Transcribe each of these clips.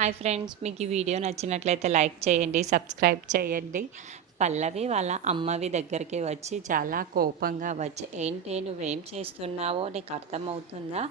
Hi friends, మీకు ఈ video నచ్చినట్లయితే లైక్ చేయండి, సబ్స్క్రైబ్ చేయండి. పల్లవి వాళ్ళ అమ్మవి దగ్గరికి వచ్చి చాలా కోపంగా వచ్చి, ఏంటి నువ్వేం చేస్తున్నావో నీకు అర్థమవుతుందా?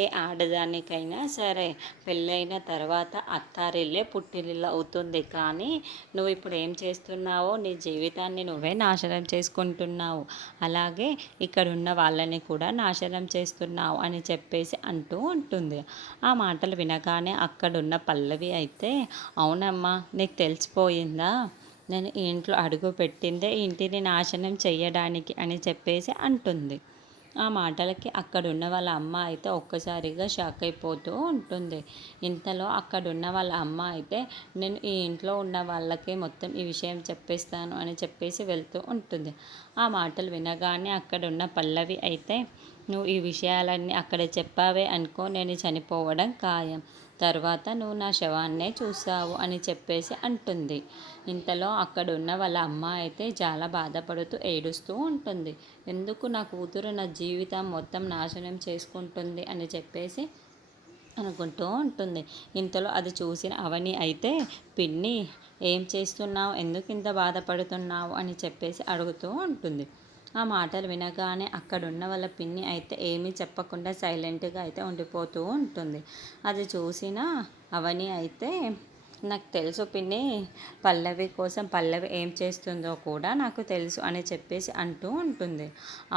ఏ ఆడదానికైనా సరే పెళ్ళైన తర్వాత అత్తారిల్లే పుట్టినిల్లు అవుతుంది. కానీ నువ్వు ఇప్పుడు ఏం చేస్తున్నావో నీ జీవితాన్ని నువ్వే నాశనం చేసుకుంటున్నావు. అలాగే ఇక్కడున్న వాళ్ళని కూడా నాశనం చేస్తున్నావు అని చెప్పేసి అంటూ ఉంటుంది. ఆ మాటలు వినగానే అక్కడున్న పల్లవి అయితే, అవునమ్మా నీకు తెలిసిపోయిందా, నేను ఈ ఇంట్లో అడుగు పెట్టిందే ఇంటిని నాశనం చెయ్యడానికి అని చెప్పేసి అంటుంది. ఆ మాటలకి అక్కడున్న వాళ్ళ అమ్మ అయితే ఒక్కసారిగా షాక్ అయిపోతూ ఉంటుంది. ఇంతలో అక్కడున్న వాళ్ళ అమ్మ అయితే, నేను ఈ ఇంట్లో ఉన్న వాళ్ళకి మొత్తం ఈ విషయం చెప్పేస్తాను అని చెప్పేసి వెళ్తూ ఉంటుంది. ఆ మాటలు వినగానే అక్కడున్న పల్లవి అయితే, నువ్వు ఈ విషయాలన్నీ అక్కడ చెప్పావే అనుకో, నేను చనిపోవడం ఖాయం. తర్వాత నువ్వు నా శవాన్నే చూసావు అని చెప్పేసి అంటుంది. ఇంతలో అక్కడున్న వాళ్ళ అమ్మ అయితే చాలా బాధపడుతూ ఏడుస్తూ ఉంటుంది. ఎందుకు నా కూతురు నా జీవితం మొత్తం నాశనం చేసుకుంటుంది అని చెప్పేసి అనుకుంటూ ఉంటుంది. ఇంతలో అది చూసిన అవని అయితే, పిన్ని ఏం చేస్తున్నావు, ఎందుకు ఇంత బాధపడుతున్నావు అని చెప్పేసి అడుగుతూ ఉంటుంది. ఆ మాటలు వినగానే అక్కడున్న వాళ్ళ పిన్ని అయితే ఏమీ చెప్పకుండా సైలెంట్గా అయితే ఉండిపోతూ ఉంటుంది. అది చూసిన అవని అయితే, నాకు తెలుసు పిన్ని, పల్లవి కోసం పల్లవి ఏం చేస్తుందో కూడా నాకు తెలుసు అని చెప్పేసి అంటూ ఉంటుంది.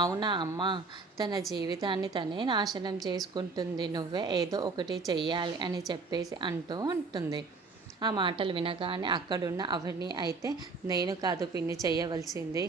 అవునా అమ్మ, తన జీవితాన్ని తనే నాశనం చేసుకుంటుంది, నువ్వే ఏదో ఒకటి చెయ్యాలి అని చెప్పేసి అంటూ ఉంటుంది. ఆ మాటలు వినగానే అక్కడున్న అవని అయితే, నేను కాదు పిన్ని చెయ్యవలసింది,